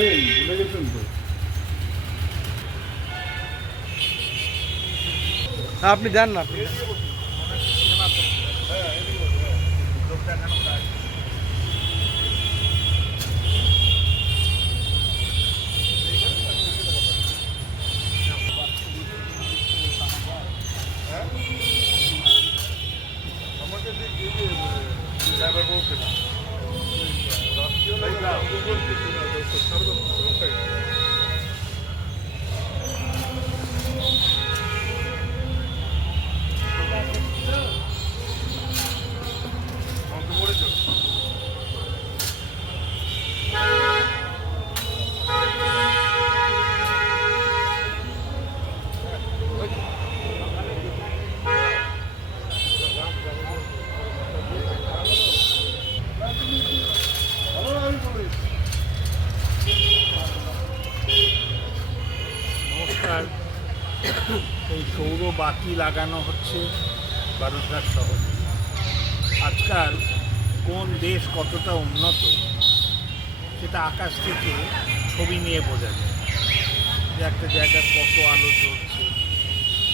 ভুলে গেছেন তো। আপনি যান না, আপনি নমস্কার। এই সৌর বাতি লাগানো হচ্ছে বালুরঘাট শহরে। আজকাল কোন দেশ কতটা উন্নত সেটা আকাশ থেকে ছবি নিয়ে বোঝা যায় যে একটা জায়গায় কত আলো জ্বলছে।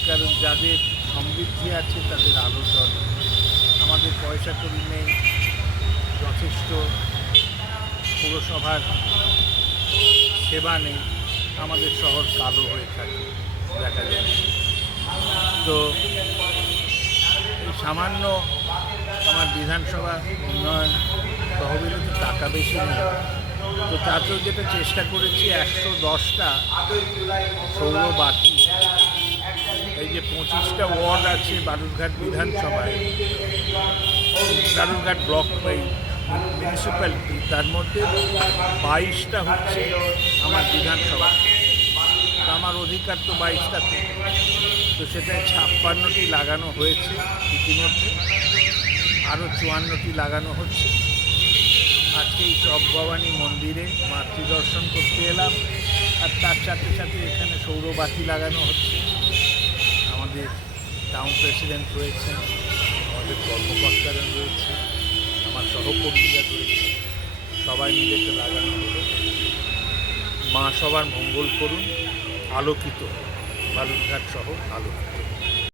কারণ যাদের সমৃদ্ধি আছে তাদের আলো জ্বলে, আমাদের পয়সা করি নেই, যথেষ্ট পৌরসভার সেবা নেই, আমাদের শহর কালো হয়ে থাকে দেখা যায়। তো এই সামান্য আমার বিধানসভা উন্নয়ন তহবিলে তো টাকা বেশি নেই, তো তাতেও যেটা চেষ্টা করেছি 110টা সৌর বাতি, এই যে 25টা ওয়ার্ড আছে বালুরঘাট বিধানসভায়, বালুরঘাট ব্লক মিউনিসিপ্যালিটি, তার মধ্যে 22টা হচ্ছে আমার বিধানসভা। আমার অধিকার তো 22টাতে, তো সেটায় 56টি লাগানো হয়েছে ইতিমধ্যে, আরও 54টি লাগানো হচ্ছে। আজকে এই চকভবানী মন্দিরে মাতৃদর্শন করতে এলাম, আর তার সাথে সাথে এখানে সৌরবাতি লাগানো হচ্ছে। আমাদের টাউন প্রেসিডেন্ট রয়েছেন, আমাদের কর্মকর্তারা রয়েছে, আমার সহকর্মীরা রয়েছে, সবাই মিলে তো লাগানো হলো। মা সবার মঙ্গল করুন, আলোকিত বালুরঘাট শহর আলোকিত।